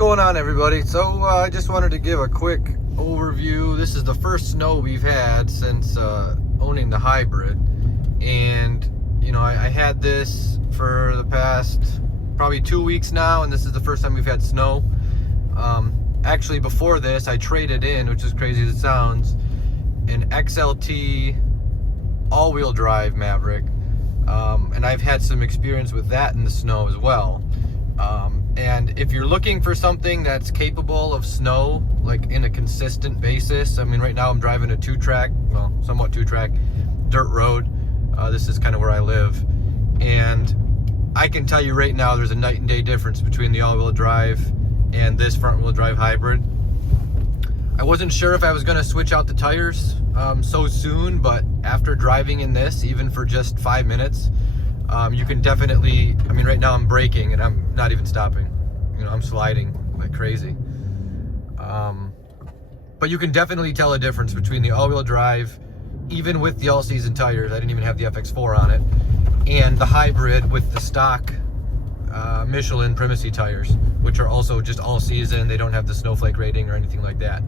going on, everybody? So I just wanted to give a quick overview. This is the first snow we've had since owning the hybrid, and I had this for the past probably 2 weeks now, and this is the first time we've had snow. Actually, before this, I traded in, which is crazy as it sounds, an XLT all-wheel drive Maverick, and I've had some experience with that in the snow as well. And if you're looking for something that's capable of snow, like in a consistent basis, I mean, right now I'm driving a somewhat two-track dirt road. This is kind of where I live. And I can tell you right now, there's a night and day difference between the all-wheel drive and this front-wheel drive hybrid. I wasn't sure if I was going to switch out the tires so soon, but after driving in this, even for just 5 minutes, you can definitely, right now I'm braking and I'm not even stopping. I'm sliding like crazy. But you can definitely tell a difference between the all-wheel drive, even with the all-season tires. I didn't even have the FX4 on it, and the hybrid with the stock Michelin Primacy tires, which are also just all-season. They don't have the snowflake rating or anything like that.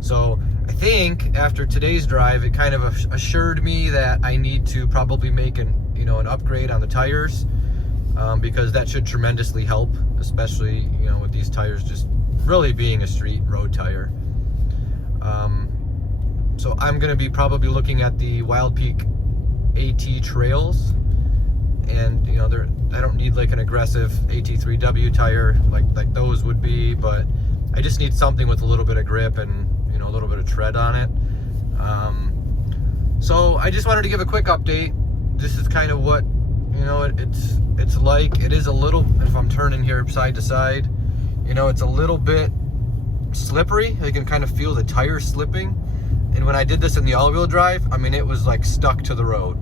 So I think after today's drive, it kind of assured me that I need to probably make an upgrade on the tires, because that should tremendously help, especially with these tires just really being a street road tire. So I'm going to be probably looking at the Wild Peak AT trails, and I don't need like an aggressive AT3W tire like those would be, but I just need something with a little bit of grip and a little bit of tread on it. So I just wanted to give a quick update. This is kind of what it's like. It is a little, if I'm turning here side to side, it's a little bit slippery. I can kind of feel the tires slipping. And when I did this in the all-wheel drive, it was like stuck to the road.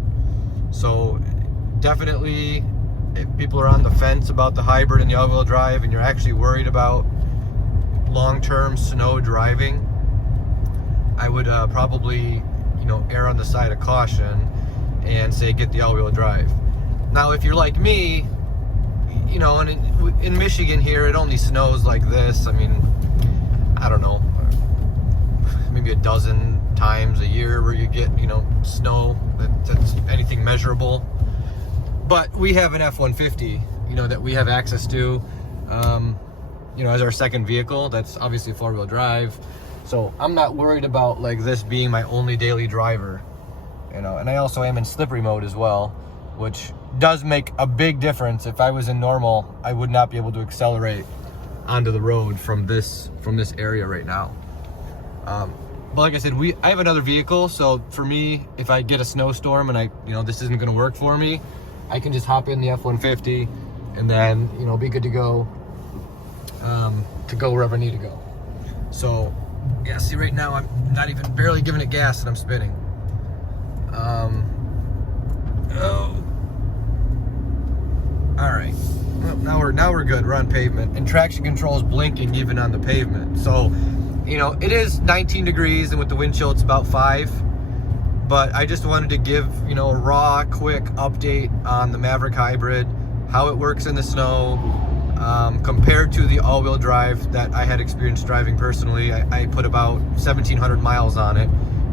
So definitely, if people are on the fence about the hybrid and the all-wheel drive, and you're actually worried about long-term snow driving, I would probably err on the side of caution and say get the all-wheel drive. Now, if you're like me, and in Michigan here, it only snows like this. I don't know, maybe a dozen times a year where you get, snow that's anything measurable. But we have an F-150, that we have access to, as our second vehicle. That's obviously four-wheel drive. So I'm not worried about like this being my only daily driver, and I also am in slippery mode as well, which does make a big difference. If I was in normal, I would not be able to accelerate onto the road from this area right now. But like I said, I have another vehicle, so for me, if I get a snowstorm and this isn't going to work for me, I can just hop in the F-150 and then be good to go wherever I need to go. So yeah, see, right now I'm not even barely giving it gas and I'm spinning. All right, well, now we're good. We're on pavement, and traction control is blinking even on the pavement. So it is 19 degrees, and with the wind chill it's about 5. But I just wanted to give a raw, quick update on the Maverick hybrid, how it works in the snow, compared to the all-wheel drive that I had experienced driving personally. I put about 1,700 miles on it,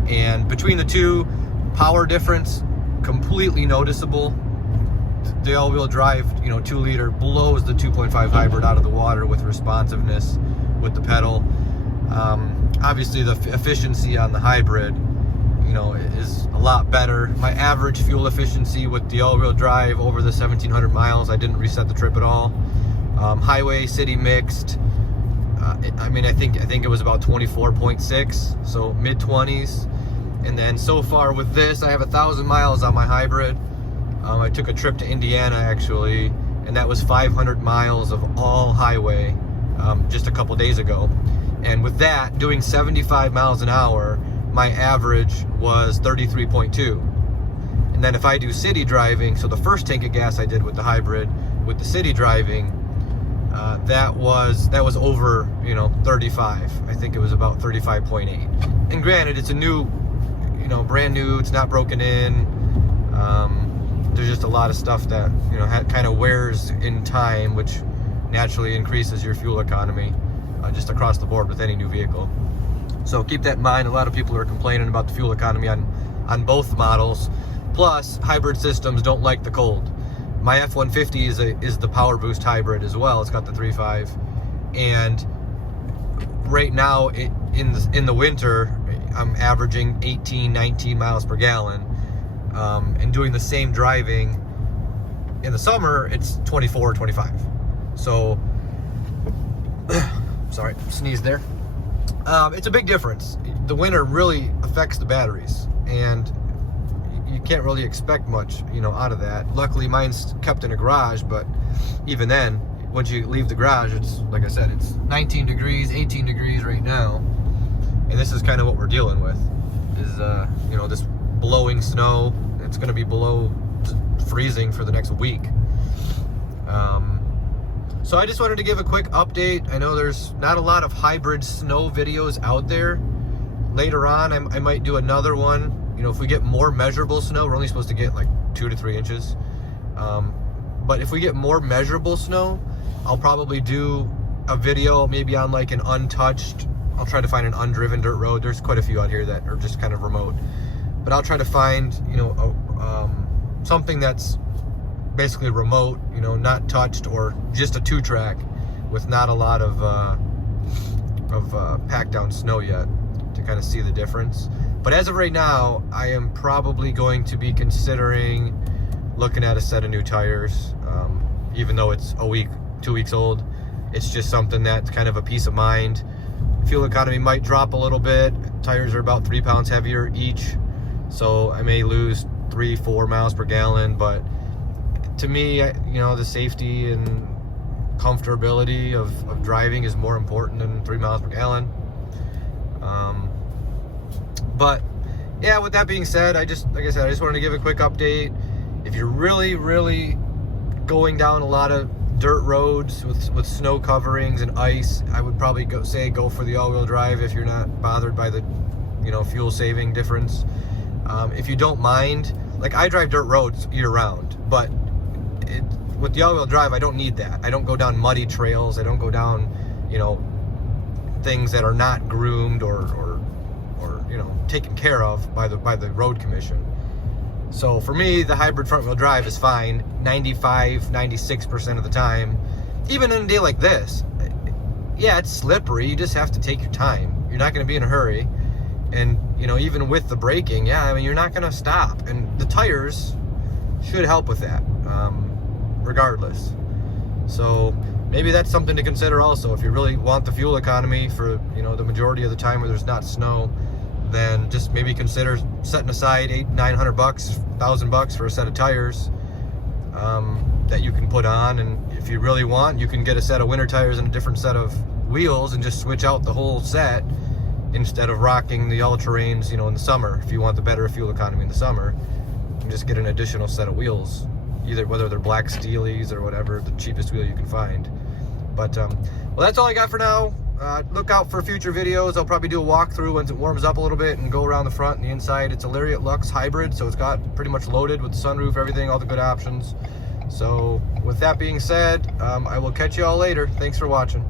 and between the two, power difference completely noticeable. The all-wheel drive 2-liter blows the 2.5 hybrid out of the water with responsiveness with the pedal. Obviously the efficiency on the hybrid is a lot better. My average fuel efficiency with the all-wheel drive over the 1,700 miles, I didn't reset the trip at all. Highway, city mixed, I think it was about 24.6, so mid-20s. And then so far with this, I have 1,000 miles on my hybrid. I took a trip to Indiana actually, and that was 500 miles of all highway just a couple days ago. And with that, doing 75 miles an hour, my average was 33.2. And then if I do city driving, so the first tank of gas I did with the hybrid, with the city driving, that was over 35. I think it was about 35.8. And granted, it's a new, brand new, it's not broken in. There's just a lot of stuff that kind of wears in time, which naturally increases your fuel economy. just across the board with any new vehicle. So keep that in mind. A lot of people are complaining about the fuel economy on both models. Plus, hybrid systems don't like the cold. My F-150 is the Power Boost hybrid as well. It's got the 3.5, and right now in the winter I'm averaging 18-19 miles per gallon, and doing the same driving in the summer it's 24-25. So sorry, sneezed there. It's a big difference. The winter really affects the batteries, and you can't really expect much, out of that. Luckily, mine's kept in a garage, but even then, once you leave the garage, it's, like I said, it's 19 degrees, 18 degrees right now. And this is kind of what we're dealing with, is, this blowing snow. It's going to be below freezing for the next week. So I just wanted to give a quick update. I know there's not a lot of hybrid snow videos out there. Later on, I might do another one. If we get more measurable snow, we're only supposed to get like 2 to 3 inches. But if we get more measurable snow, I'll probably do a video maybe on like an untouched, I'll try to find an undriven dirt road. There's quite a few out here that are just kind of remote. But I'll try to find, something that's basically remote, not touched, or just a 2-track with not a lot of packed down snow yet, to kind of see the difference. But as of right now, I am probably going to be considering looking at a set of new tires, even though it's a week, 2 weeks old. It's just something that's kind of a peace of mind. Fuel economy might drop a little bit. Tires are about 3 pounds heavier each, so I may lose 3-4 miles per gallon. But to me, the safety and comfortability of driving is more important than 3 miles per gallon. But yeah, with that being said, like I said, I just wanted to give a quick update. If you're really, really going down a lot of dirt roads with snow coverings and ice, I would probably go for the all-wheel drive if you're not bothered by the, fuel saving difference. If you don't mind, like I drive dirt roads year round, but with the all-wheel drive, I don't need that. I don't go down muddy trails. I don't go down, things that are not groomed or taken care of by the road commission. So for me, the hybrid front-wheel drive is fine 95-96% of the time. Even in a day like this, yeah, it's slippery. You just have to take your time. You're not going to be in a hurry. And, even with the braking, yeah, you're not going to stop. And the tires should help with that, regardless. So maybe that's something to consider also. If you really want the fuel economy for, the majority of the time where there's not snow, then just maybe consider setting aside $800-900, $1,000 for a set of tires that you can put on. And if you really want, you can get a set of winter tires and a different set of wheels and just switch out the whole set instead of rocking the all-terrains, in the summer. If you want the better fuel economy in the summer, you can just get an additional set of wheels, whether they're black steelies or whatever, the cheapest wheel you can find. But well, that's all I got for now. Look out for future videos. I'll probably do a walkthrough once it warms up a little bit and go around the front and the inside. It's a Lariat Lux hybrid, so it's got pretty much loaded with the sunroof, everything, all the good options. So with that being said, I will catch you all later. Thanks for watching.